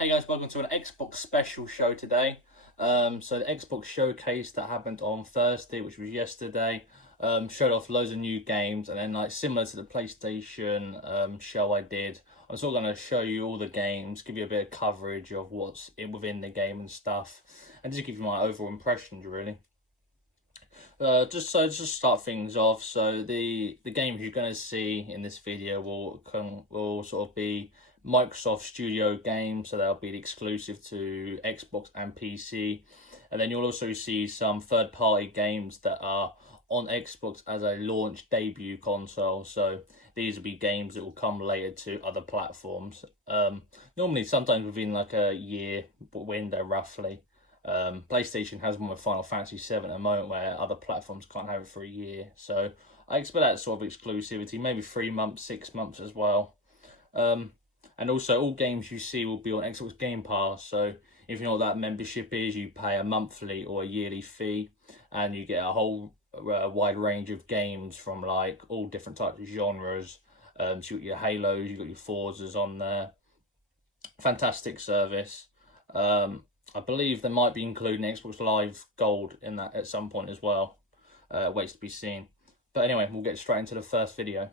Hey guys, welcome to an Xbox special show today. So the Xbox showcase that happened on Thursday, which was yesterday, showed off loads of new games, and then like similar to the PlayStation show I did, I'm sort of going to show you all the games, give you a bit of coverage of what's within the game and stuff, and just give you my overall impressions really. Just to start things off, so the games you're going to see in this video will sort of be Microsoft Studio games, so they'll be exclusive to Xbox and PC, and then you'll also see some third-party games that are on Xbox as a launch debut console. So these will be games that will come later to other platforms. Normally, sometimes within like a year window, roughly. PlayStation has one with Final Fantasy VII at the moment, where other platforms can't have it for a year. So I expect that sort of exclusivity, maybe 3 months, 6 months as well. And also, all games you see will be on Xbox Game Pass. So if you know what that membership is, you pay a monthly or a yearly fee, and you get a whole wide range of games from like all different types of genres. So you got your Halos, you got your Forzas on there. Fantastic service. I believe they might be including Xbox Live Gold in that at some point as well. Waits to be seen. But anyway, we'll get straight into the first video.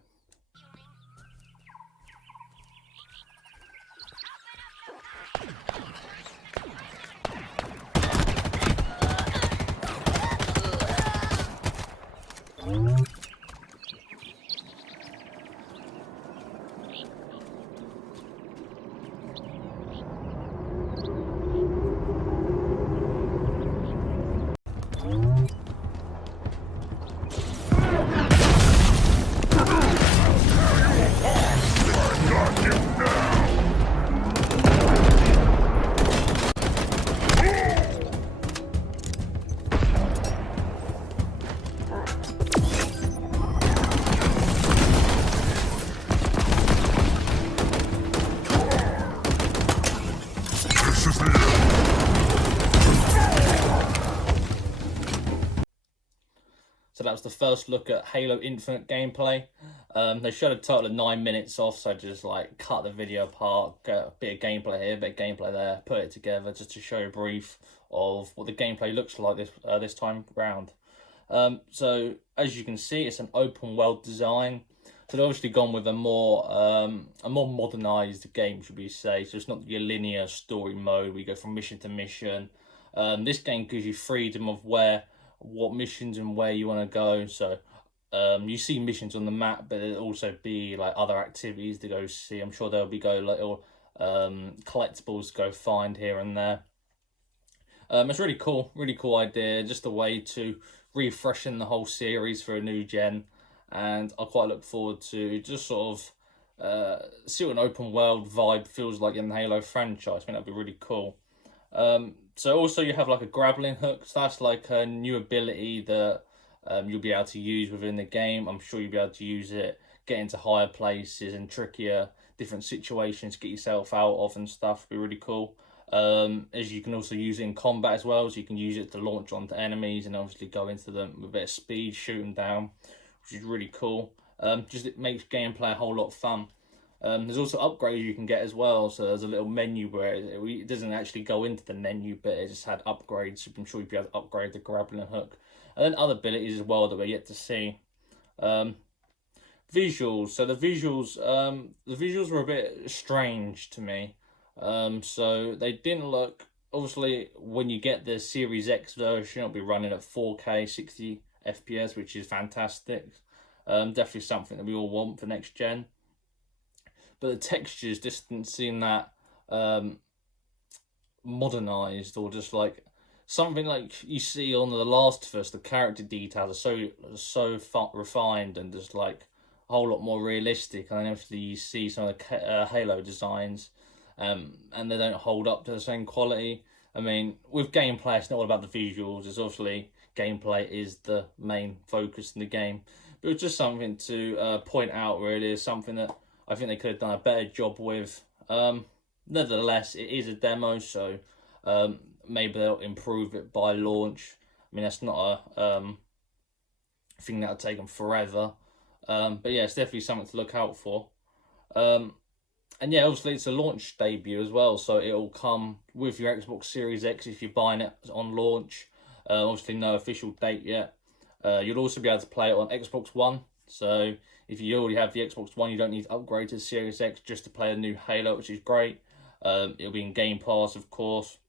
So that was the first look at Halo Infinite gameplay. They showed a total of 9 minutes off, so just like cut the video apart, get a bit of gameplay here, a bit of gameplay there, put it together just to show a brief of what the gameplay looks like this time round. So as you can see, it's an open world design. So they've obviously gone with a more modernized game, should we say? So it's not your linear story mode. We go from mission to mission. This game gives you freedom of what missions and where you want to go. So you see missions on the map, but there'll also be like other activities to go see. I'm sure there'll be little collectibles to go find here and there. It's really cool idea, just a way to refreshen the whole series for a new gen, and I quite look forward to just sort of see what an open world vibe feels like in the Halo franchise. I think that'd be really cool. So also you have like a grappling hook. So that's like a new ability that you'll be able to use within the game. I'm sure you'll be able to use it, get into higher places and trickier different situations, get yourself out of and stuff. It'd be really cool. As you can also use it in combat as well, so you can use it to launch onto enemies and obviously go into them with a bit of speed, shoot them down, which is really cool. Just it makes gameplay a whole lot of fun. There's also upgrades you can get as well. So there's a little menu where it doesn't actually go into the menu, but it just had upgrades. So I'm sure you'll be able to upgrade the grappling hook, and then other abilities as well that we're yet to see. Visuals. So the visuals were a bit strange to me. So they didn't look. Obviously, when you get the Series X version, it'll be running at 4K 60 FPS, which is fantastic. Definitely something that we all want for next gen. But the textures just didn't seem that modernized, or just like something like you see on The Last of Us. The character details are so refined and just like a whole lot more realistic. And then obviously you see some of the Halo designs, and they don't hold up to the same quality. I mean, with gameplay, it's not all about the visuals. It's obviously gameplay is the main focus in the game. But it's just something to point out, really, is something that I think they could have done a better job with. Nevertheless, it is a demo, so maybe they'll improve it by launch. I mean, that's not a thing that'll take them forever. But yeah, it's definitely something to look out for. And yeah, obviously it's a launch debut as well, so it'll come with your Xbox Series X if you're buying it on launch. Obviously no official date yet. You'll also be able to play it on Xbox One, so if you already have the Xbox One, you don't need to upgrade to Series X just to play a new Halo, which is great. It'll be in Game Pass, of course.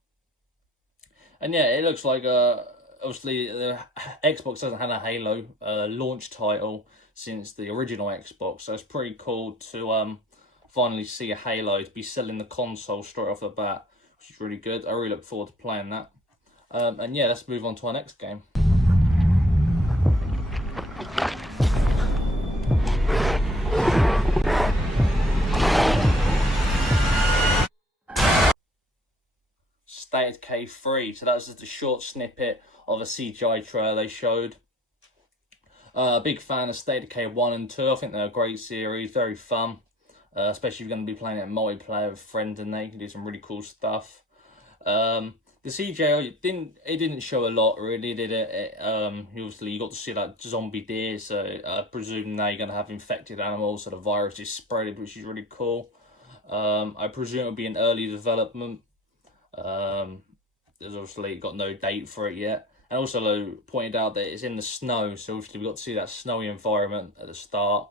And yeah, it looks like obviously the Xbox hasn't had a Halo launch title since the original Xbox, so it's pretty cool to finally see a Halo to be selling the console straight off the bat, which is really good. I really look forward to playing that. And yeah, let's move on to our next game. State of Decay 3. So that's just a short snippet of a CGI trailer they showed. Big fan of State of Decay 1 and 2. I think they're a great series, very fun. Especially if you're going to be playing it multiplayer with friends, and they can do some really cool stuff. The CGI didn't show a lot really, did it? Obviously you got to see that zombie deer, so I presume now you're going to have infected animals, so the virus is spreading, which is really cool. I presume it'll be in early development. There's obviously got no date for it yet, and also pointed out that it's in the snow, so obviously we got to see that snowy environment at the start.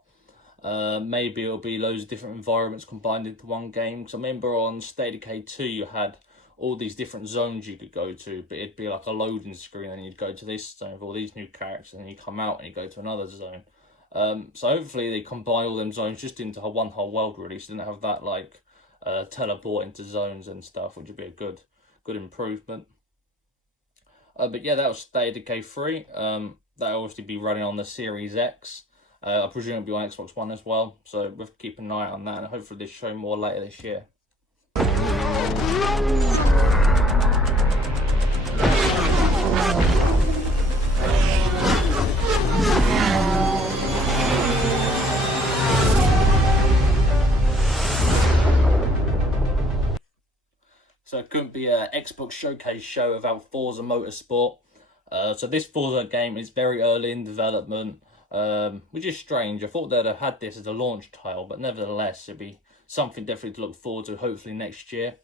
Maybe it'll be loads of different environments combined into one game, because I remember on State of Decay 2 you had all these different zones you could go to, but it'd be like a loading screen, and you'd go to this zone with all these new characters, and then you come out and you go to another zone. So hopefully they combine all them zones just into one whole world really, so you didn't have that like teleport into zones and stuff, which would be a good improvement. But yeah, that was State of Decay 3. That'll obviously be running on the Series X. I presume it'll be on Xbox One as well, so we'll keep an eye on that, and hopefully they'll show more later this year. So it couldn't be an Xbox showcase show without Forza Motorsport. So this Forza game is very early in development, which is strange. I thought they'd have had this as a launch title, but nevertheless, it'd be something definitely to look forward to, hopefully next year.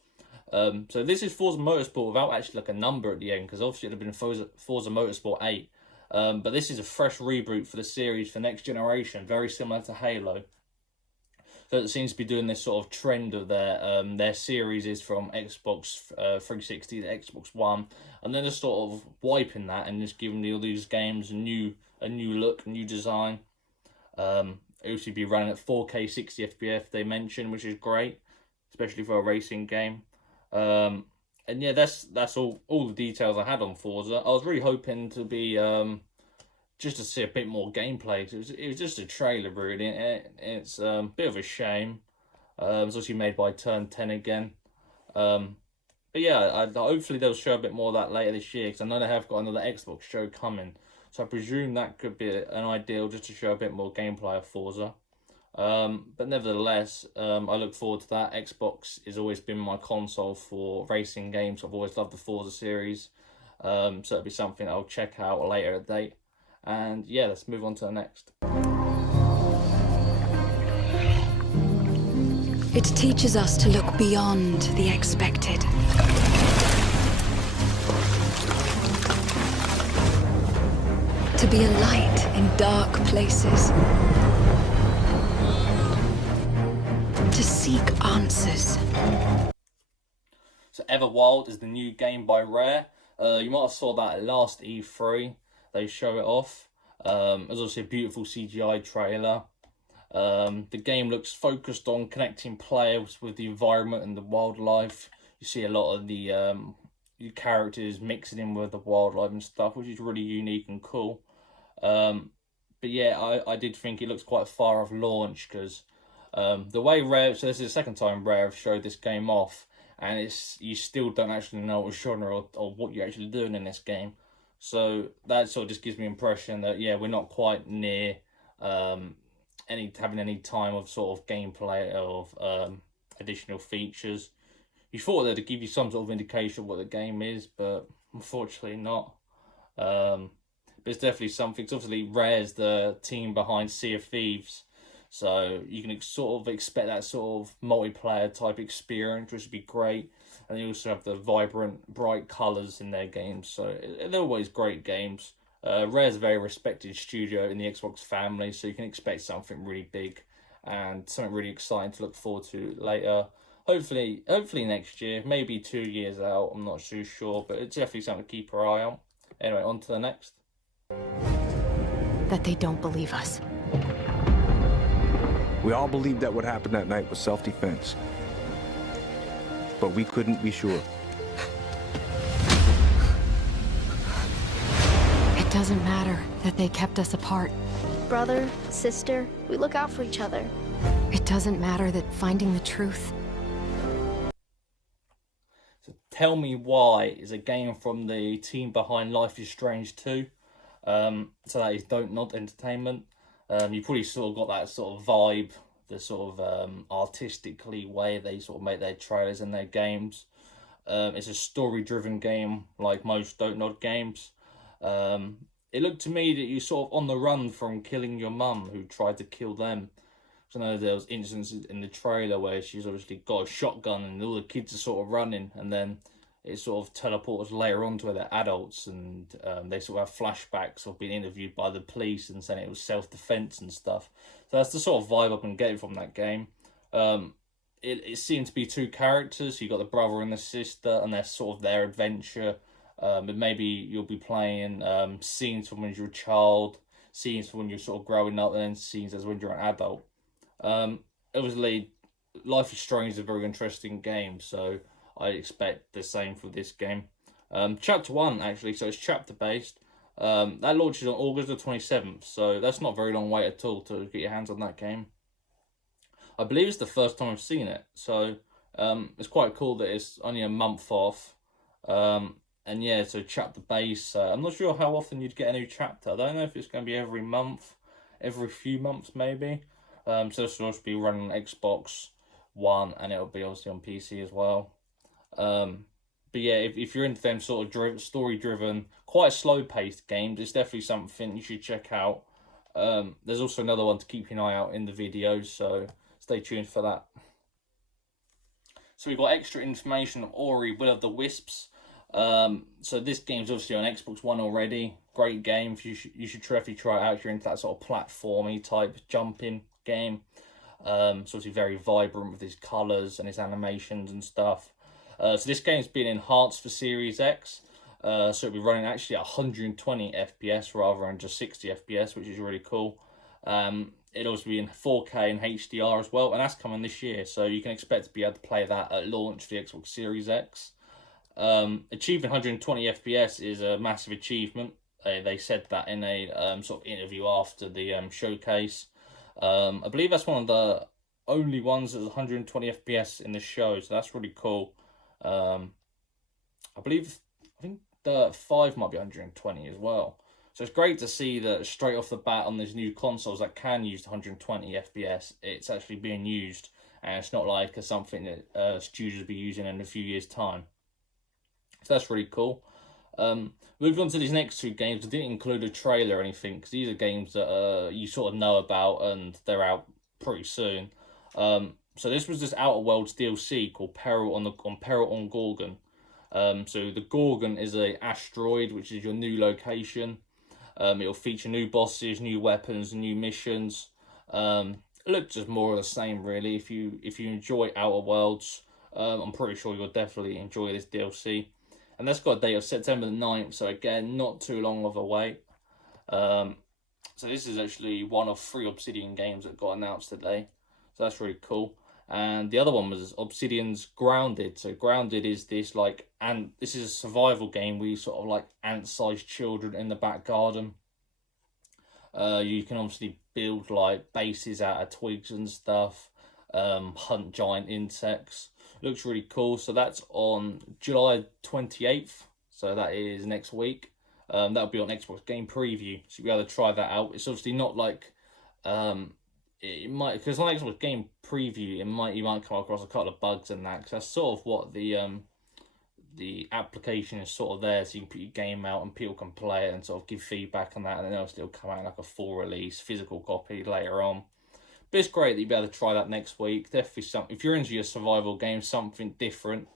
So this is Forza Motorsport without actually like a number at the end, because obviously it would have been Forza Motorsport 8. But this is a fresh reboot for the series for next generation, very similar to Halo. So it seems to be doing this sort of trend of their series is from Xbox 360 to Xbox One, and then just sort of wiping that and just giving all these games a new look, a new design. It should be running at 4K 60 FPS they mentioned, which is great, especially for a racing game. And yeah, that's all the details I had on Forza. I was really hoping to be just to see a bit more gameplay. It was just a trailer, really. It's a bit of a shame. It's obviously made by Turn 10 again. But yeah, hopefully they'll show a bit more of that later this year, because I know they have got another Xbox show coming. So I presume that could be an ideal just to show a bit more gameplay of Forza. But nevertheless, I look forward to that. Xbox has always been my console for racing games. I've always loved the Forza series. So it'll be something I'll check out at a later date. And yeah, let's move on to the next. It teaches us to look beyond the expected. To be a light in dark places. To seek answers. So Everwild is the new game by Rare. You might have saw that at last E3. They show it off. There's also a beautiful CGI trailer. The game looks focused on connecting players with the environment and the wildlife. You see a lot of the characters mixing in with the wildlife and stuff, which is really unique and cool. But yeah, I did think it looks quite far off launch, because the way Rare, so this is the second time Rare have showed this game off, and you still don't actually know what genre or what you're actually doing in this game. So that sort of just gives me the impression that, yeah, we're not quite near having any time of sort of gameplay of additional features. You thought they'd give you some sort of indication of what the game is, but unfortunately not. But it's definitely something. It's obviously Rare's the team behind Sea of Thieves, So you can sort of expect that sort of multiplayer type experience, which would be great. And they also have the vibrant, bright colours in their games. So they're always great games. Rare's a very respected studio in the Xbox family, so you can expect something really big and something really exciting to look forward to later. Hopefully next year, maybe 2 years out. I'm not too sure, but it's definitely something to keep our eye on. Anyway, on to the next. That they don't believe us. We all believed that what happened that night was self-defense. But we couldn't be sure. It doesn't matter that they kept us apart. Brother, sister, we look out for each other. It doesn't matter that finding the truth. So Tell Me Why is a game from the team behind Life is Strange 2. So that is Don't Nod Entertainment. You probably sort of got that sort of vibe, the sort of artistically way they sort of make their trailers and their games. It's a story-driven game, like most Don't Nod games. It looked to me that you're sort of on the run from killing your mum who tried to kill them. So I know there was instances in the trailer where she's obviously got a shotgun and all the kids are sort of running, and then it sort of teleports later on to where they're adults, and they sort of have flashbacks of being interviewed by the police and saying it was self-defense and stuff. So that's the sort of vibe I've been getting from that game. It seemed to be two characters. You got the brother and the sister, and that's sort of their adventure. But maybe you'll be playing scenes from when you're a child, scenes from when you're sort of growing up, and then scenes as when you're an adult. Obviously, Life is Strange is a very interesting game, so I expect the same for this game. Chapter 1, actually, so it's chapter-based. That launches on August the 27th, so that's not a very long wait at all to get your hands on that game. I believe it's the first time I've seen it, so it's quite cool that it's only a month off. And yeah, so chapter-based. I'm not sure how often you'd get a new chapter. I don't know if it's going to be every month, every few months maybe. So this will also be running on Xbox One, and it'll be obviously on PC as well. But yeah, if you're into them sort of story-driven, quite slow-paced games, it's definitely something you should check out. There's also another one to keep an eye out in the videos, so stay tuned for that. So we've got extra information of Ori, Will of the Wisps. So this game's obviously on Xbox One already. Great game. You should definitely try it out if you're into that sort of platformy type jumping game. It's obviously very vibrant with its colours and its animations and stuff. So this game's been enhanced for Series X. So it'll be running actually at 120 FPS rather than just 60 FPS, which is really cool. It'll also be in 4K and HDR as well, and that's coming this year. So you can expect to be able to play that at launch for the Xbox Series X. Achieving 120 FPS is a massive achievement. They said that in a sort of interview after the showcase. I believe that's one of the only ones that's 120 FPS in the show, so that's really cool. I think the 5 might be 120 as well. So it's great to see that straight off the bat on these new consoles that can use 120 FPS, it's actually being used, and it's not like something that studios will be using in a few years' time. So that's really cool. Moving on to these next two games, I didn't include a trailer or anything, because these are games that you sort of know about and they're out pretty soon. So this was this Outer Worlds DLC called Peril on Gorgon. So the Gorgon is a asteroid, which is your new location. It'll feature new bosses, new weapons, new missions. It looks just more of the same, really. If you enjoy Outer Worlds, I'm pretty sure you'll definitely enjoy this DLC. And that's got a date of September the 9th, so again, not too long of a wait. So this is actually one of 3 Obsidian games that got announced today. So that's really cool. And the other one was Obsidian's Grounded. So Grounded is this this is a survival game where you sort of like ant-sized children in the back garden. You can obviously build like bases out of twigs and stuff. Hunt giant insects. Looks really cool. So that's on July 28th. So that is next week. That'll be on Xbox Game Preview. So you'll be able to try that out. It's obviously not like it might, because on Xbox Game Preview you might come across a couple of bugs and that, because that's sort of what the application is sort of there, so you can put your game out and people can play it and sort of give feedback on that, and then it'll still come out like a full release physical copy later on. But it's great that you'll be able to try that next week. Definitely something, if you're into your survival game, something different.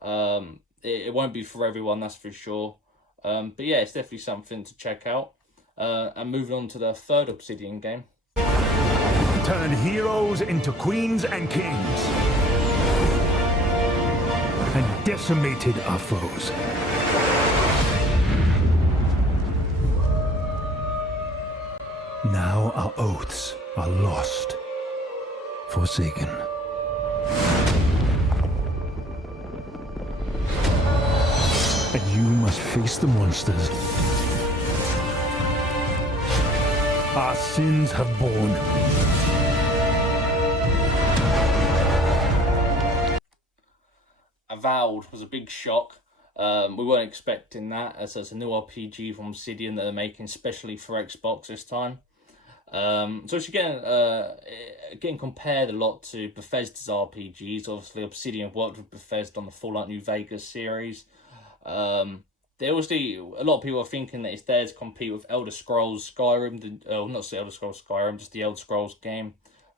It won't be for everyone, that's for sure. But yeah, it's definitely something to check out. And moving on to the third Obsidian game. Turn heroes into queens and kings. And decimated our foes. Now our oaths are lost. Forsaken. And you must face the monsters our sins have borne. Vowed was a big shock. We weren't expecting that, as there's a new RPG from Obsidian that they're making specially for Xbox this time. So it's getting compared a lot to Bethesda's RPGs. Obviously, Obsidian worked with Bethesda on the Fallout New Vegas series. They obviously, a lot of people are thinking that it's there to compete with Elder Scrolls Skyrim. Not Elder Scrolls Skyrim, just the Elder Scrolls game.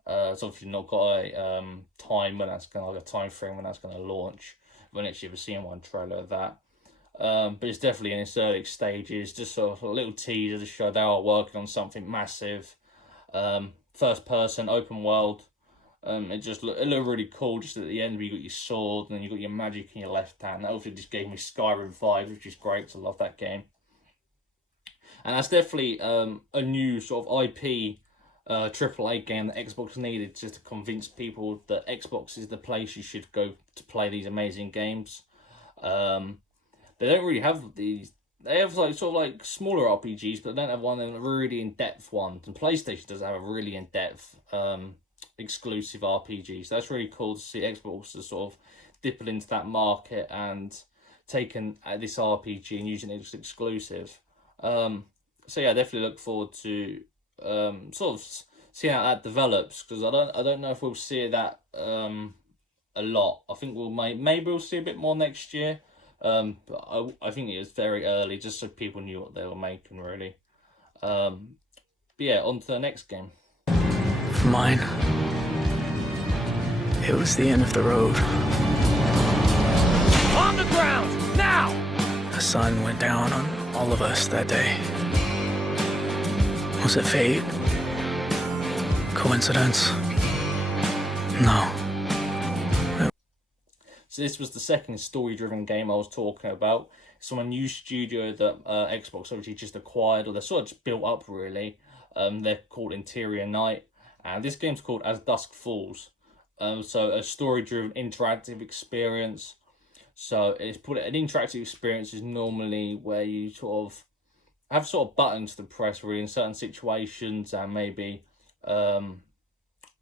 It's obviously not got a time when that's going to, like a time frame when that's going to launch. We haven't actually ever seen one trailer of that. But it's definitely in its early stages, just sort of a little teaser to show they are working on something massive. First person, open world. It looked really cool. Just at the end, where you got your sword and then you got your magic in your left hand. That obviously just gave me Skyrim vibes, which is great because I love that game. And that's definitely a new sort of IP AAA game that Xbox needed just to convince people that Xbox is the place you should go to play these amazing games. They don't really have these. They have like sort of like smaller RPGs, but they don't have one of them really in-depth ones. And PlayStation does have a really in-depth exclusive RPG. So that's really cool to see Xbox is sort of dipping into that market and taking this RPG and using it as exclusive. So yeah, I definitely look forward to sort of seeing how that develops, because I don't know if we'll see that a lot. I think maybe we'll see a bit more next year. But I think it was very early, just so people knew what they were making, really. But yeah, on to the next game. For mine, it was the end of the road. On the ground, now! The sun went down on all of us that day. Was it fate? Coincidence? No. So this was the second story-driven game I was talking about. It's from a new studio that Xbox obviously just acquired, or they're sort of just built up, really. They're called Interior Night, and this game's called As Dusk Falls. So a story-driven interactive experience. So an interactive experience is normally where you sort of have sort of buttons to press, really, in certain situations, and maybe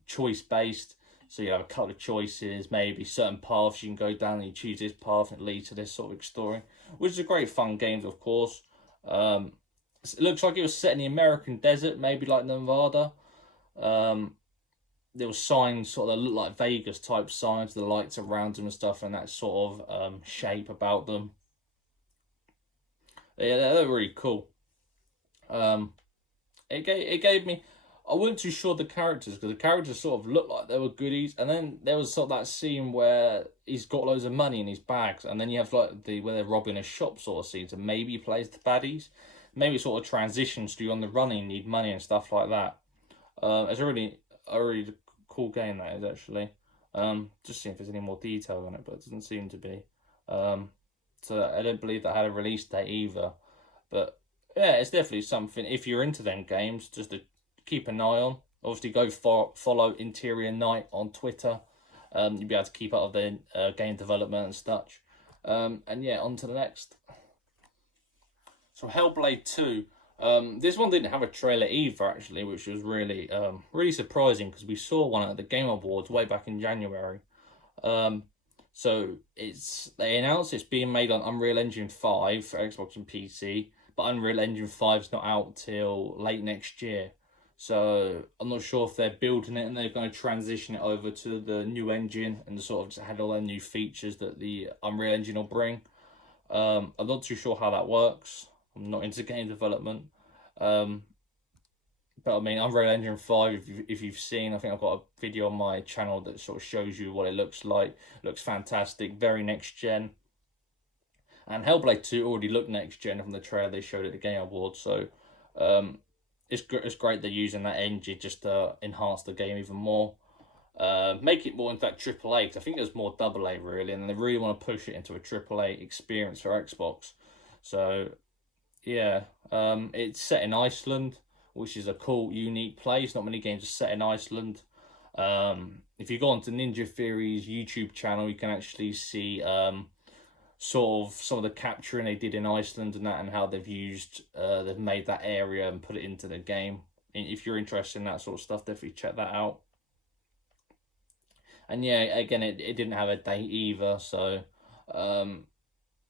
choice-based. So you have a couple of choices, maybe certain paths you can go down, and you choose this path and it leads to this sort of story, which is a great fun game, of course. It looks like it was set in the American desert, maybe like Nevada. There were signs sort of that look like Vegas type signs, the lights around them and stuff, and that sort of shape about them. Yeah, they're really cool. It gave me. I wasn't too sure the characters, because the characters sort of looked like they were goodies, and then there was sort of that scene where he's got loads of money in his bags, and then you have like where they're robbing a shop sort of scene, so maybe he plays the baddies, maybe it sort of transitions to you on the run, you need money and stuff like that. It's a really cool game, that is, actually. Just seeing if there's any more detail on it, but it doesn't seem to be. So I don't believe that had a release date either, but yeah, it's definitely something if you're into them games just to keep an eye on. Obviously, go follow Interior Night on Twitter. You'll be able to keep up with their game development and such. And yeah, on to the next. So Hellblade 2. This one didn't have a trailer either, actually, which was really surprising, because we saw one at the Game Awards way back in January. So they announced it's being made on Unreal Engine 5 for Xbox and PC, but Unreal Engine 5 is not out till late next year. So I'm not sure if they're building it and they're going to transition it over to the new engine and sort of just had all their new features that the Unreal Engine will bring. I'm not too sure how that works. I'm not into game development. But I mean, Unreal Engine 5, if you've seen, I think I've got a video on my channel that sort of shows you what it looks like. It looks fantastic, very next gen. And Hellblade 2 already looked next gen from the trailer they showed at the Game Awards. So it's great they're using that engine just to enhance the game even more. Make it more, in fact, AAA, because I think there's more AA really, and they really want to push it into a AAA experience for Xbox. So yeah, it's set in Iceland, which is a cool, unique place. Not many games are set in Iceland. If you go onto Ninja Theory's YouTube channel, you can actually see sort of some of the capturing they did in Iceland and that, and how they've made that area and put it into the game. And if you're interested in that sort of stuff, definitely check that out. And yeah, again, it didn't have a date either, so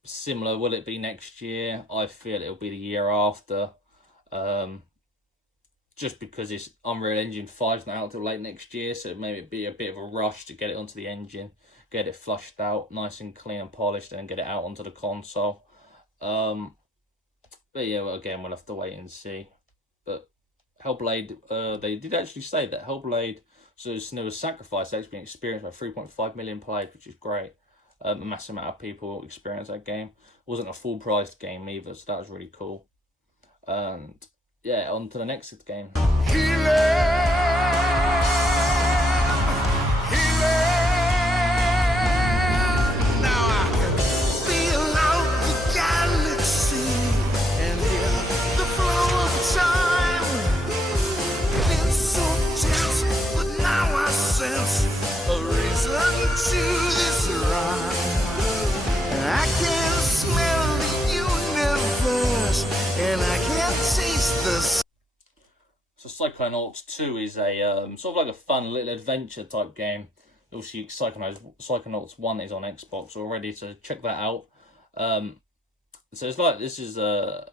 similar. Will it be next year? I feel it'll be the year after. Just because it's Unreal Engine 5's not out till late next year, so maybe it'd be a bit of a rush to get it onto the engine, get it flushed out, nice and clean and polished, and then get it out onto the console. But yeah, well, again, we'll have to wait and see. But Hellblade, they did actually say that Hellblade, so there was Sacrifice X being experienced by 3.5 million players, which is great. A massive amount of people experienced that game. It wasn't a full-priced game either, so that was really cool. And yeah, on to the next game. To this rhyme, I can smell the universe, and I can taste the. So Cyclone Alt 2 is a sort of like a fun little adventure type game. Obviously, Cyclone Alt 1 is on Xbox already, so check that out. So it's like it's a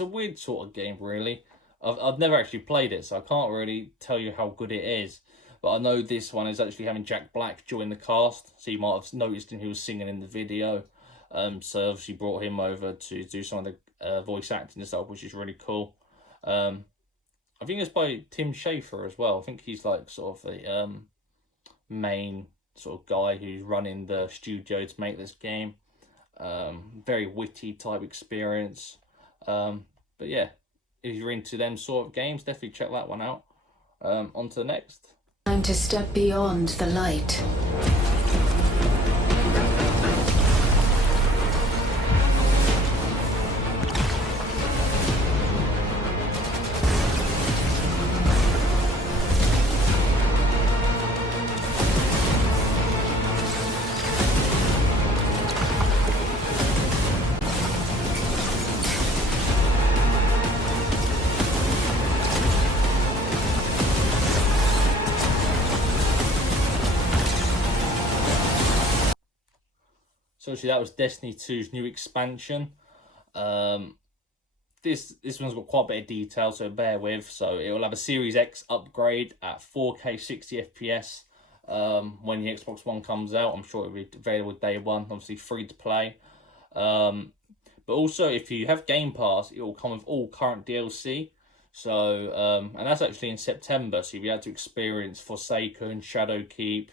weird sort of game, really. I've never actually played it, so I can't really tell you how good it is. But I know this one is actually having Jack Black join the cast, so you might have noticed him, he was singing in the video. So obviously brought him over to do some of the voice acting and stuff, which is really cool. I think it's by Tim Schafer as well. I think he's like sort of the main sort of guy who's running the studio to make this game. Very witty type experience. But yeah, if you're into them sort of games, definitely check that one out. On to the next. Time to step beyond the light. So obviously that was Destiny 2's new expansion. This one's got quite a bit of detail, so bear with. So it will have a Series X upgrade at 4K 60 FPS when the Xbox One comes out. I'm sure it'll be available day one, obviously free to play. But also, if you have Game Pass, it will come with all current DLC. So, and that's actually in September, so you'll be able to experience Forsaken, Shadowkeep,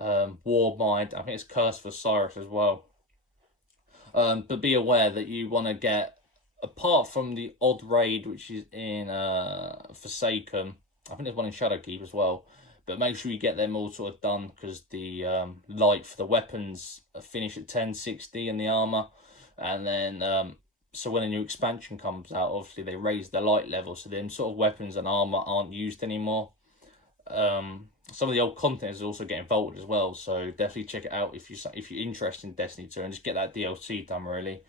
Warmind, I think it's Curse for Cyrus as well. But be aware that you want to get, apart from the odd raid which is in Forsaken, I think there's one in Shadowkeep as well, but make sure you get them all sort of done, because the light for the weapons finish at 1060 in the armor, and then so when a new expansion comes out, obviously they raise the light level, so them sort of weapons and armor aren't used anymore. Some of the old content is also getting vaulted as well, so definitely check it out if you're interested in Destiny 2, and just get that DLC done really.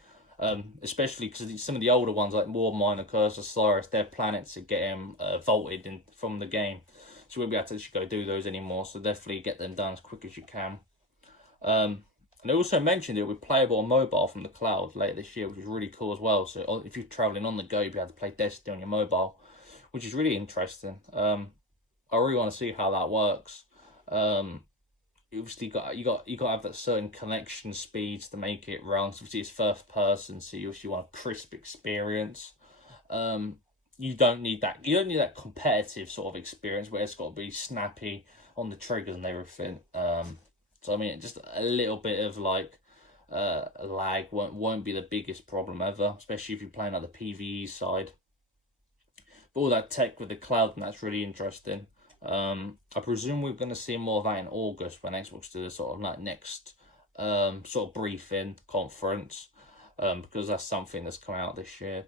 Especially because some of the older ones like Warmind and Curse of Cyrus, their planets are getting vaulted from the game, so you won't be able to actually go do those anymore. So definitely get them done as quick as you can. And they also mentioned it will be playable on mobile from the cloud later this year, which is really cool as well. So if you're traveling on the go, you'll be able to play Destiny on your mobile, which is really interesting. I really want to see how that works. Obviously you got to have that certain connection speeds to make it run. So obviously it's first person, so you obviously want a crisp experience. you don't need that. You don't need that competitive sort of experience where it's got to be snappy on the triggers and everything. So I mean, just a little bit of like lag won't be the biggest problem ever, especially if you're playing on the PvE side. But all that tech with the cloud, and that's really interesting. I presume we're going to see more of that in August when Xbox do the sort of like next sort of briefing conference, because that's something that's coming out this year.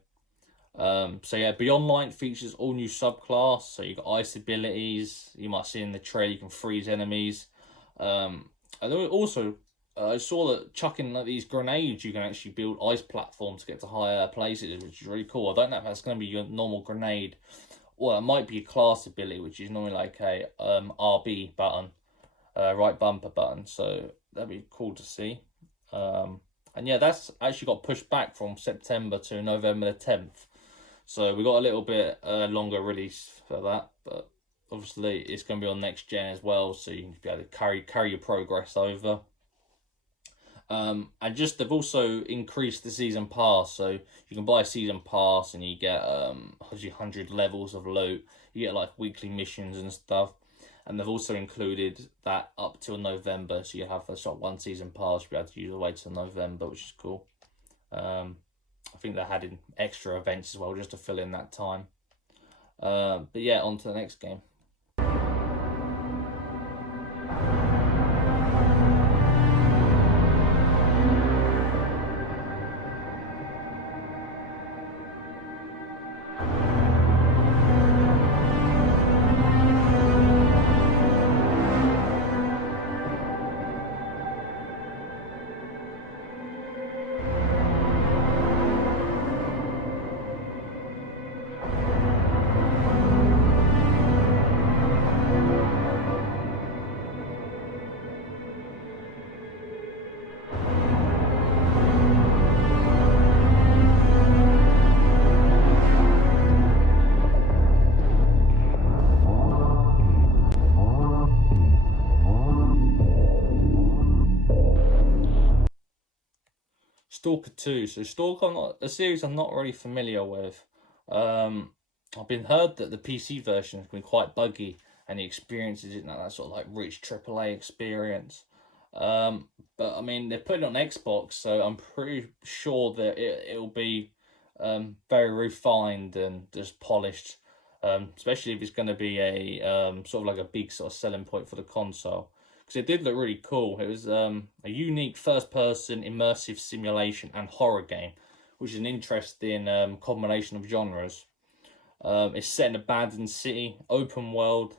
So yeah, Beyond Light features all new subclass. So you got ice abilities. You might see in the trailer you can freeze enemies. And also, I saw that chucking like these grenades, you can actually build ice platforms to get to higher places, which is really cool. I don't know if that's going to be your normal grenade, or it might be a class ability, which is normally like a RB button, right bumper button. So that'd be cool to see. And yeah, that's actually got pushed back from September to November the 10th. So we got a little bit longer release for that, but obviously it's going to be on next gen as well, so you can be able to carry your progress over. And just they've also increased the season pass, so you can buy a season pass and you get 100 levels of loot. You get like weekly missions and stuff, and they've also included that up till November, so you have the sort of one season pass you'll be able to use all the way till November, which is cool. I think they had in extra events as well just to fill in that time. But yeah, on to the next game. Stalker 2. So Stalker, a series I'm not really familiar with. I've been heard that the PC version has been quite buggy and the experience isn't that sort of like rich AAA experience. But I mean, they're putting it on Xbox, so I'm pretty sure that it'll be very refined and just polished, especially if it's going to be a sort of like a big sort of selling point for the console. Because it did look really cool. It was a unique first-person immersive simulation and horror game, which is an interesting combination of genres. It's set in an abandoned city, open world,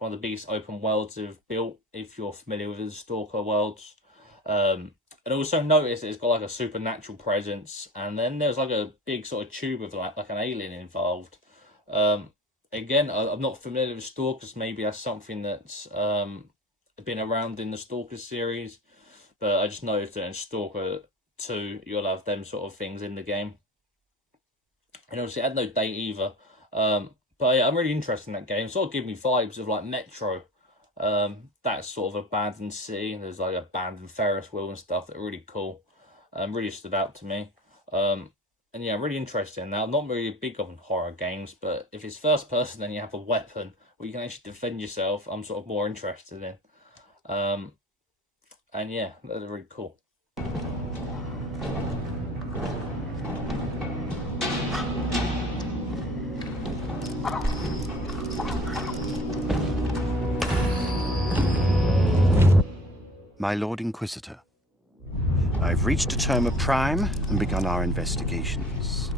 one of the biggest open worlds they've built, if you're familiar with the Stalker worlds. And also notice it's got like a supernatural presence, and then there's like a big sort of tube of like an alien involved. Again, I'm not familiar with Stalkers. Maybe that's something that's been around in the Stalker series, but I just noticed that in Stalker 2 you'll have them sort of things in the game, and obviously it had no date either. But yeah, I'm really interested in that game. It sort of give me vibes of like Metro, that sort of abandoned city, and there's like abandoned Ferris wheel and stuff that are really cool. Really stood out to me. And yeah, I'm really interested in that. I'm not really big on horror games, but if it's first person and you have a weapon where you can actually defend yourself, I'm sort of more interested in. And yeah, that's really cool. My Lord Inquisitor, I've reached a term of prime and begun our investigations.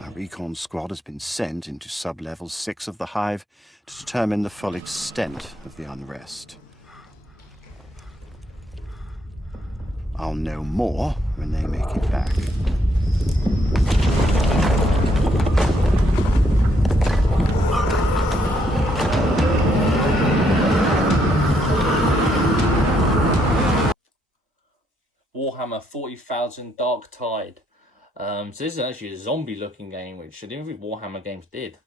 Our recon squad has been sent into sub-level 6 of the Hive to determine the full extent of the unrest. I'll know more when they make it back. Warhammer 40,000 Darktide. So this is actually a zombie-looking game, which I didn't think Warhammer games did.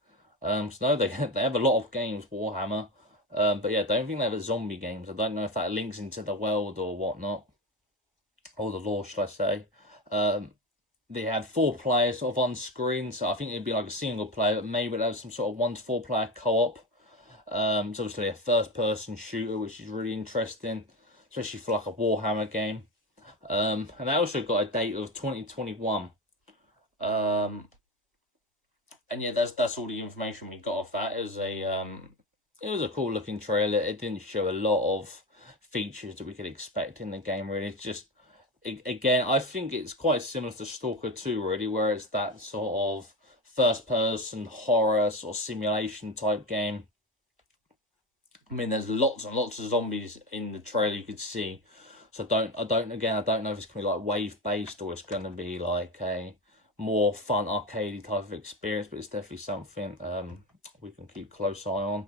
So no, they have a lot of games, Warhammer. But yeah, I don't think they have a zombie games. I don't know if that links into the world or whatnot. Or the lore, should I say. they had 4 players sort of on screen, so I think it'd be like a single player, but maybe it'd have some sort of 1 to 4 player co-op. It's obviously a first person shooter, which is really interesting, especially for like a Warhammer game. And they also got a date of 2021. And yeah, that's all the information we got off that. It was a cool looking trailer. It didn't show a lot of features that we could expect in the game, really. It's just, again, I think it's quite similar to Stalker 2, really, where it's that sort of first person horror sort of simulation type game. I mean, there's lots and lots of zombies in the trailer you could see. So I don't know if it's gonna be like wave based or it's gonna be like a more fun arcadey type of experience, but it's definitely something we can keep close eye on.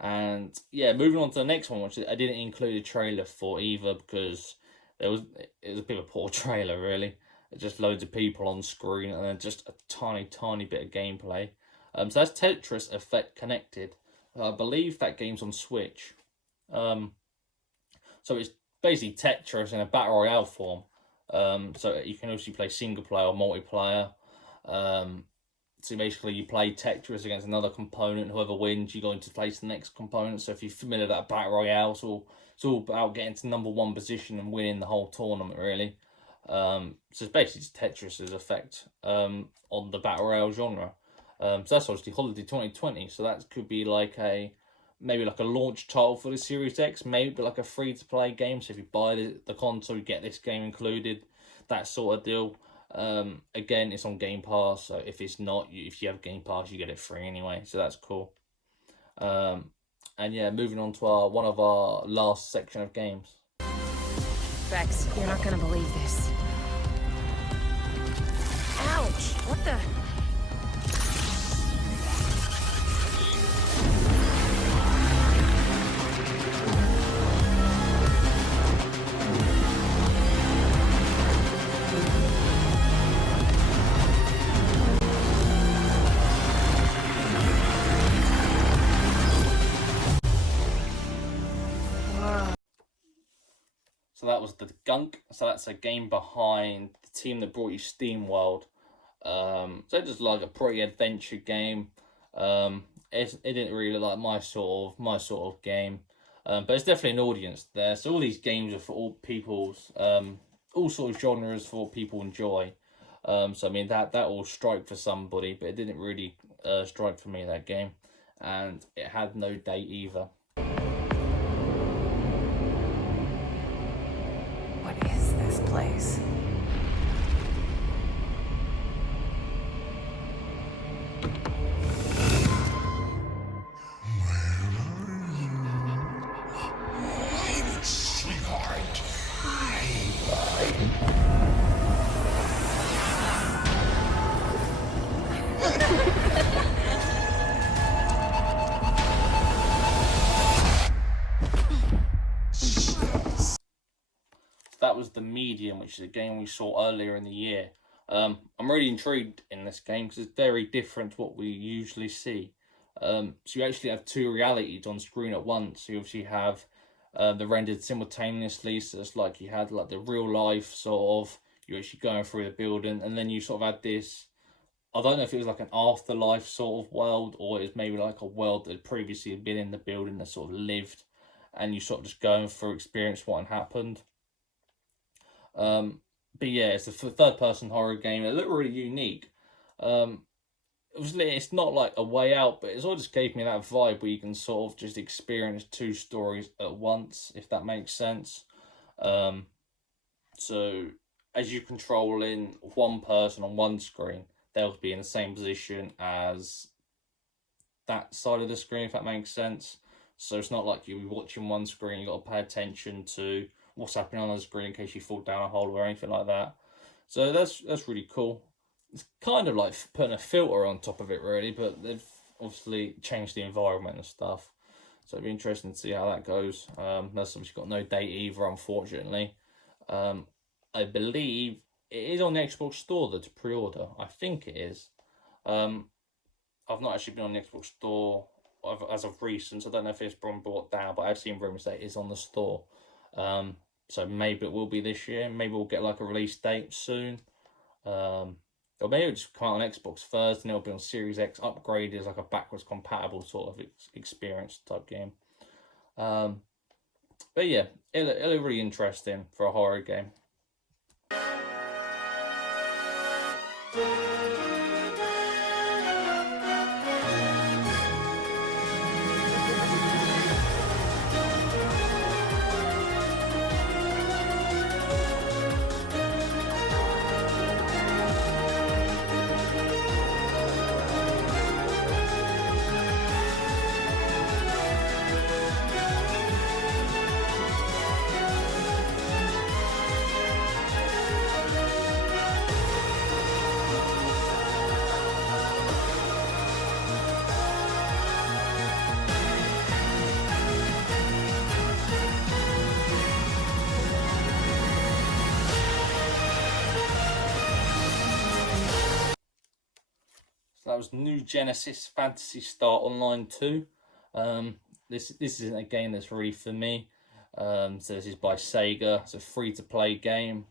And yeah, moving on to the next one, which I didn't include a trailer for either because it was a bit of a poor trailer, really. Just loads of people on screen and then just a tiny bit of gameplay. So that's Tetris Effect Connected. I believe that game's on Switch. So it's basically Tetris in a battle royale form. So you can also play single player or multiplayer. So basically you play Tetris against another component. Whoever wins, you go into place the next component. So if you're familiar with that battle royale, it's all about getting to #1 position and winning the whole tournament, really. So it's basically just Tetris's effect on the battle royale genre. So that's obviously Holiday 2020. So that could be like maybe like a launch title for the Series X, maybe like a free-to-play game. So if you buy the console, you get this game included, that sort of deal. Again, it's on Game Pass, so if it's not, if you have Game Pass, you get it free anyway, so that's cool. And yeah, moving on to one of our last section of games. Vex, you're not gonna believe this. Ouch! What the? So that was the Gunk. So that's a game behind the team that brought you SteamWorld. So it's just like a pretty adventure game. It didn't really look like my sort of game. But it's definitely an audience there. So all these games are for all people's, all sort of genres for what people enjoy. So I mean that will strike for somebody, but it didn't really strike for me, that game, and it had no date either. What is this place? That was The Medium, which is a game we saw earlier in the year. I'm really intrigued in this game because it's very different to what we usually see. So you actually have 2 realities on screen at once. You obviously have the rendered simultaneously, so it's like you had like the real life sort of, you're actually going through the building, and then you sort of had this, I don't know if it was like an afterlife sort of world, or it's maybe like a world that previously had been in the building that sort of lived, and you sort of just going through experience what had happened. But yeah, it's a third-person horror game. It looked really unique. Obviously, it's not like A Way Out, but it all just gave me that vibe where you can sort of just experience 2 stories at once, if that makes sense. So as you control in one person on one screen, they'll be in the same position as that side of the screen, if that makes sense. So it's not like you'll be watching one screen, you've got to pay attention to what's happening on the screen in case you fall down a hole or anything like that. So that's really cool. It's kind of like putting a filter on top of it, really, but they've obviously changed the environment and stuff. So it'll be interesting to see how that goes. That's obviously got no date either, unfortunately. I believe it is on the Xbox Store to pre-order. I think it is. I've not actually been on the Xbox Store as of recent, so I don't know if it's been brought down, but I've seen rumours that it is on the store. So maybe it will be this year. Maybe we'll get like a release date soon. Or maybe it'll just come out on Xbox first, and it'll be on Series X upgraded as like a backwards compatible sort of experience type game. But yeah, it'll look really interesting for a horror game. That was New Genesis Phantasy Star Online 2. This isn't a game that's really for me. So this is by Sega. It's a free-to-play game.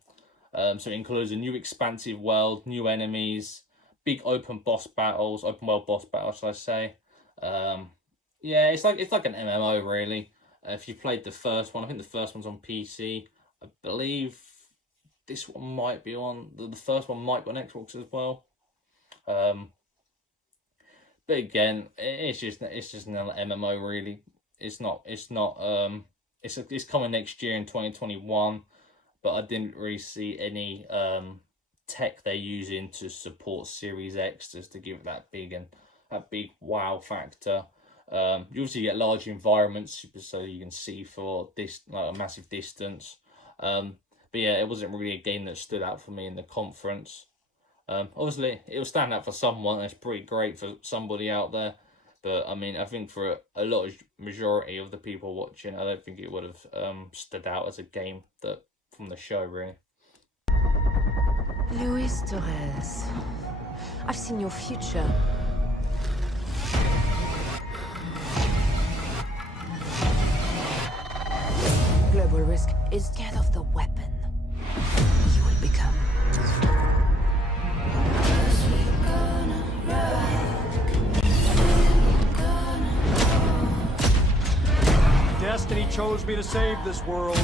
So it includes a new expansive world, new enemies, big open world boss battles, should I say. Yeah, it's like an MMO really. If you played the first one, I think the first one's on PC. I believe this one might be on the first one might be on Xbox as well. But again, it's just an MMO really. It's coming next year in 2021, but I didn't really see any tech they're using to support Series X just to give it that big wow factor. You obviously get large environments so you can see for this like a massive distance. But yeah, it wasn't really a game that stood out for me in the conference. Obviously, it'll stand out for someone. It's pretty great for somebody out there. But, I mean, I think for a majority of the people watching, I don't think it would have stood out as a game from the show, really. Luis Torres, I've seen your future. Global risk is scared of the weapon you will become. Destiny chose me to save this world.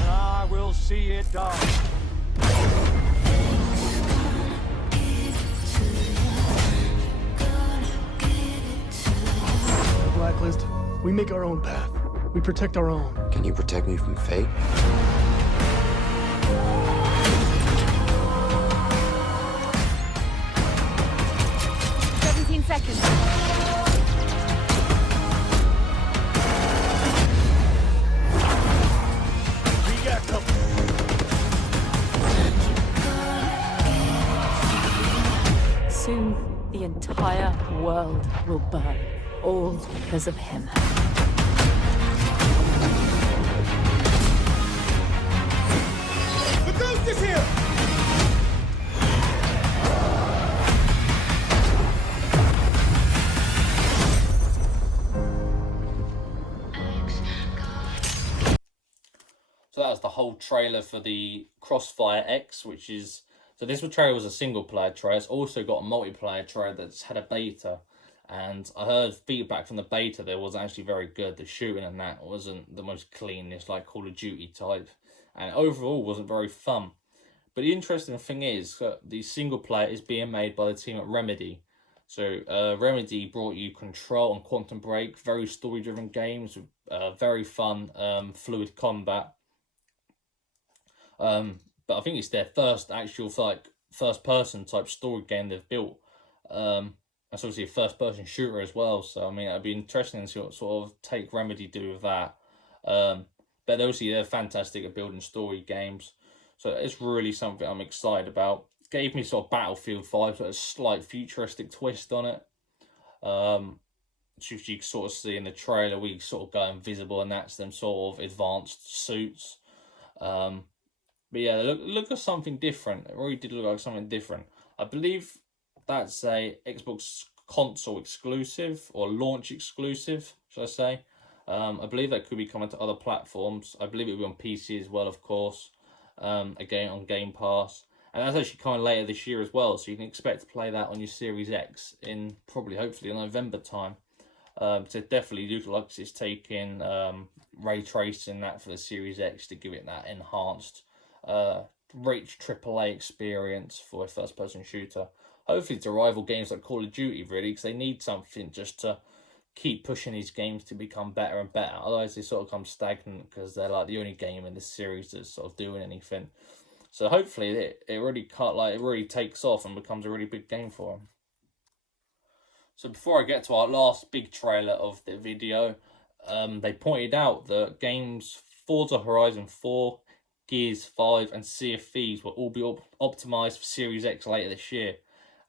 And I will see it done. Blacklist, we make our own path. We protect our own. Can you protect me from fate? 17 seconds. We got company. Soon, the entire world will burn, all because of him. The ghost is here! So that was the whole trailer for the Crossfire X, which is... So this trailer was a single-player trailer. It's also got a multiplayer trailer that's had a beta. And I heard feedback from the beta that was actually very good. The shooting and that wasn't the most cleanest, like Call of Duty type. And overall wasn't very fun. But the interesting thing is that the single-player is being made by the team at Remedy. So Remedy brought you Control and Quantum Break. Very story-driven games with very fun, fluid combat. But I think it's their first actual first-person type story game they've built. That's obviously a first-person shooter as well. So I mean, it'd be interesting to sort of take Remedy do with that. But obviously they're fantastic at building story games. So it's really something I'm excited about. It gave me sort of Battlefield vibes, but a slight futuristic twist on it. Which you can sort of see in the trailer, we sort of go invisible, and that's them sort of advanced suits. But yeah, look at something different. It really did look like something different. I believe that's a Xbox console exclusive, or launch exclusive, should I say. I believe that could be coming to other platforms. I believe it will be on PC as well, of course. Again, on Game Pass. And that's actually coming later this year as well, so you can expect to play that on your Series X in probably, hopefully, November time. So it definitely looks like it's taking ray tracing that for the Series X to give it that enhanced, rich AAA experience for a first-person shooter. Hopefully to rival games like Call of Duty, really, because they need something just to keep pushing these games to become better and better. Otherwise, they sort of come stagnant because they're like the only game in this series that's sort of doing anything. So hopefully it really takes off and becomes a really big game for them. So before I get to our last big trailer of the video, they pointed out that games Forza Horizon 4, Gears 5 and Sea of Thieves will all be optimised for Series X later this year.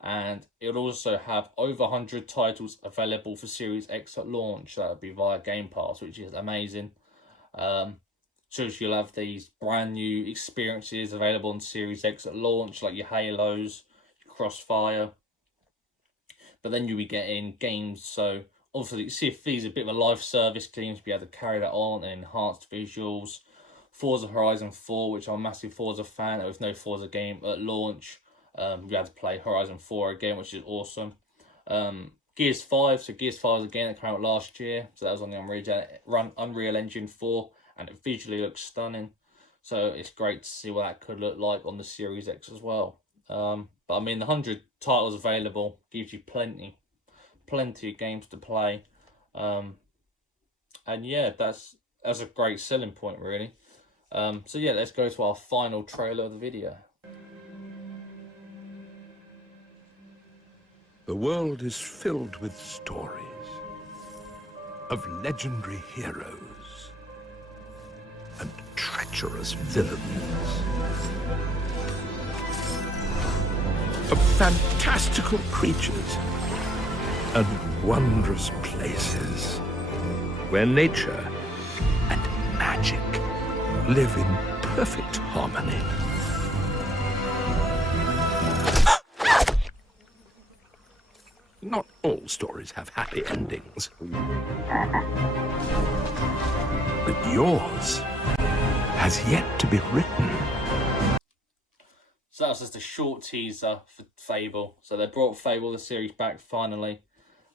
And it'll also have over 100 titles available for Series X at launch. That would be via Game Pass, which is amazing. So you'll have these brand new experiences available on Series X at launch, like your Halos, your Crossfire. But then you'll be getting games, so obviously Sea of Thieves is a bit of a live service game to be able to carry that on and enhanced visuals. Forza Horizon 4, which I'm a massive Forza fan, there was no Forza game at launch. You had to play Horizon 4 again, which is awesome. Gears 5, so Gears 5 again, that came out last year, so that was on the Unreal Engine 4, and it visually looks stunning. So it's great to see what that could look like on the Series X as well. But I mean, the 100 titles available gives you plenty of games to play. And yeah, that's a great selling point, really. So yeah, let's go to our final trailer of the video. The world is filled with stories of legendary heroes and treacherous villains, of fantastical creatures and wondrous places where nature and magic live in perfect harmony. Not all stories have happy endings. But yours has yet to be written. So that was just a short teaser for Fable. So they brought Fable, the series, back finally.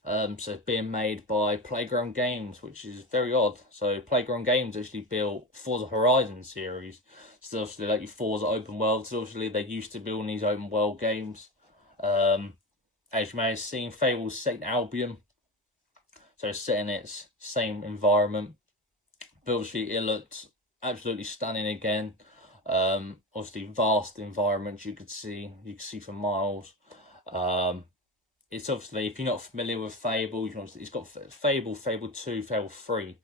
So it's being made by Playground Games, which is very odd. So Playground Games actually built Forza Horizon series. So obviously like your Forza open world. So obviously they used to build these open world games. As you may have seen, Fable's set in Albion, so it's set in its same environment. But obviously it looked absolutely stunning again. Obviously vast environments you could see for miles. It's obviously, if you're not familiar with Fable, you can obviously, it's got Fable, Fable 2, Fable 3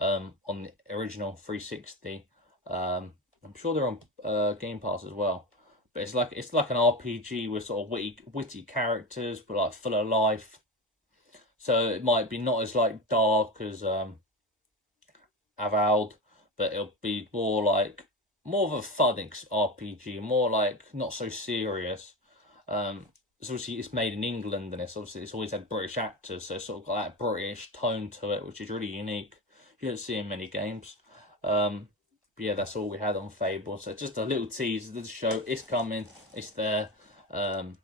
on the original 360. I'm sure they're on Game Pass as well. But it's like an RPG with sort of witty characters, but like full of life. So it might be not as like dark as Vowed, but it'll be more of a fun RPG, more like not so serious. So obviously it's made in England, and it's always had British actors, so it's sort of got that British tone to it, which is really unique. You don't see in many games. But yeah, that's all we had on Fable. So just a little teaser to the show. It's coming. It's there. And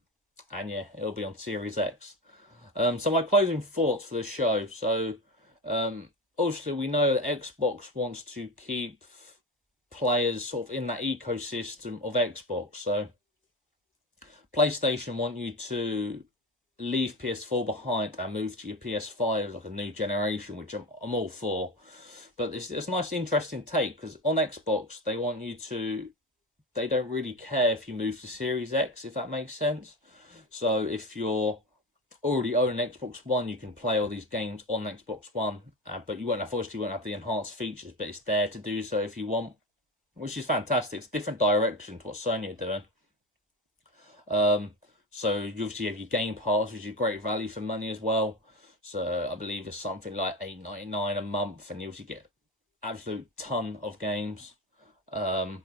yeah, it'll be on Series X. So my closing thoughts for the show. So obviously we know that Xbox wants to keep players sort of in that ecosystem of Xbox. So PlayStation want you to leave PS4 behind and move to your PS5 as like a new generation, which I'm all for. But it's a nice, interesting take, because on Xbox, they don't really care if you move to Series X, if that makes sense. So if you're already own an Xbox One, you can play all these games on Xbox One, but you won't have the enhanced features, but it's there to do so if you want, which is fantastic. It's a different direction to what Sony are doing. So you obviously have your Game Pass, which is great value for money as well. So I believe it's something like $8.99 a month, and you obviously get absolute ton of games. And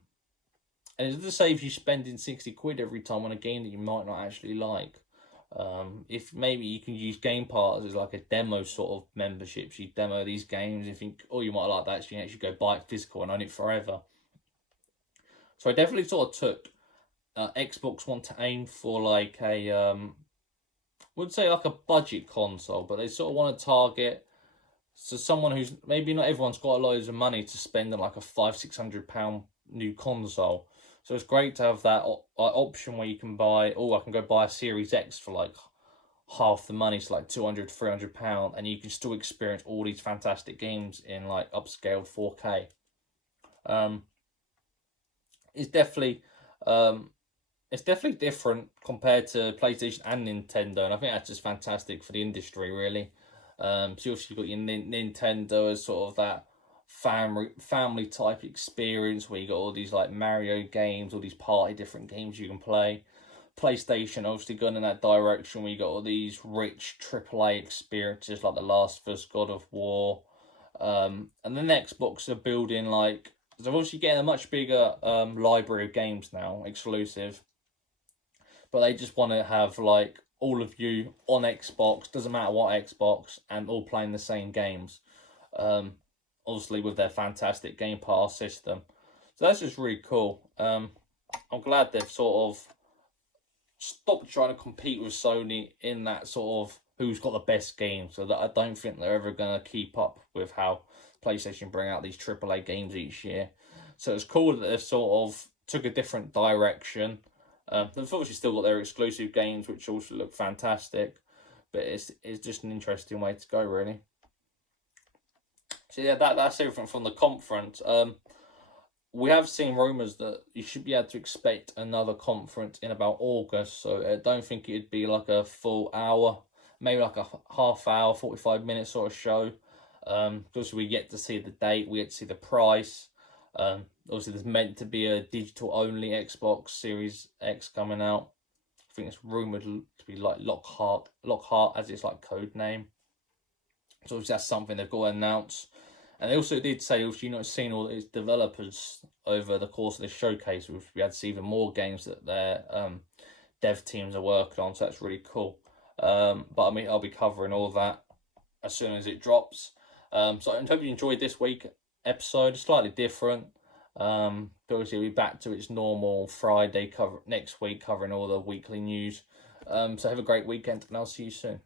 it's to save you spending £60 every time on a game that you might not actually like. If maybe you can use Game Pass as like a demo sort of membership, so you demo these games, you think, oh, you might like that, so you can actually go buy it physical and own it forever. So I definitely sort of took Xbox One to aim for like a, would say like a budget console, but they sort of want to target someone who's maybe not everyone's got loads of money to spend on like a £500-600 new console. So it's great to have that option where you can buy, I can go buy a Series X for like half the money, so like £200-300, and you can still experience all these fantastic games in like upscaled 4K. It's definitely different compared to PlayStation and Nintendo, and I think that's just fantastic for the industry, really. So you've got your Nintendo as sort of that family type experience where you got all these like Mario games, all these party different games you can play. PlayStation obviously going in that direction where you got all these rich AAA experiences like The Last of Us, God of War, and then Xbox are building like, they're obviously getting a much bigger library of games now, exclusive, but they just want to have like all of you on Xbox, doesn't matter what Xbox, and all playing the same games. Obviously with their fantastic Game Pass system. So that's just really cool. I'm glad they've sort of stopped trying to compete with Sony in that sort of who's got the best games. So that I don't think they're ever going to keep up with how PlayStation bring out these AAA games each year. So it's cool that they've sort of took a different direction. They've obviously still got their exclusive games, which also look fantastic. But it's just an interesting way to go, really. So yeah, that's everything from the conference. We have seen rumours that you should be able to expect another conference in about August. So I don't think it'd be like a full hour, maybe like a half hour, 45 minute sort of show. Because we get to see the date, we get to see the price. Obviously, there's meant to be a digital only Xbox Series X coming out. I think it's rumoured to be like Lockhart as its like code name. So obviously that's something they've got to announce. And they also did say, obviously, seen all these developers over the course of this showcase, which we had to see even more games that their dev teams are working on. So that's really cool. But I mean, I'll be covering all that as soon as it drops. So I hope you enjoyed this week's episode. Slightly different. But obviously we'll be back to its normal Friday cover next week, covering all the weekly news. So have a great weekend, and I'll see you soon.